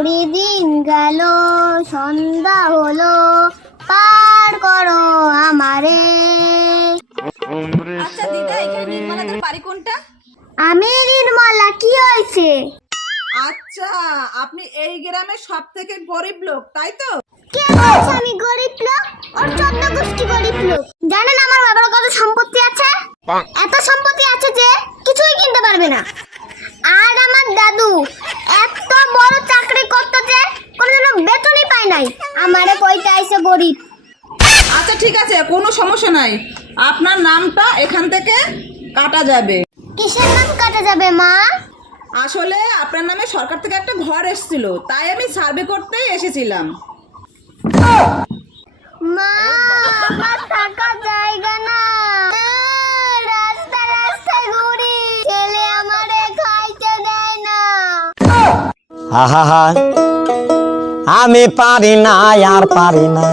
কুড়ি দিন গেল, সন্ধ্যা হলো, পার করো আমারে। আচ্ছা দিদা, এখানে নির্মলাদের বাড়ি কোনটা? আমি নির্মলা, কি হয়েছে? আচ্ছা, আপনি এই গ্রামের সব থেকে গরিব লোক, তাই তো? কে বলছে আমি গরিব লোক? ওর 14 গোষ্ঠী গরিব লোক। জানেন আমার বাবার কত সম্পত্তি আছে? এত সম্পত্তি আছে যে কিছুই কিনতে পারবে না। আর আমার দাদু এত বড় চাকরি করতে যে কোনোদিনও বেতনই পায় নাই। আমারে কইতে আইছে গরিব। আচ্ছা ঠিক আছে, কোনো সমস্যা নাই। আপনার নামটা এখান থেকে কাটা যাবে। কিসের নাম কাটা যাবে মা? আসলে আপনার নামে সরকার থেকে একটা ঘর এসেছিল, তাই আমি সার্ভে করতেই এসেছিলাম। মা, আমার থাকার জায়গা না, রাস্তা রাস্তায় ঘুরি, ছেলে আমারে খাইতে দেয় না। আহা, আমি পারি না, আর পারি না।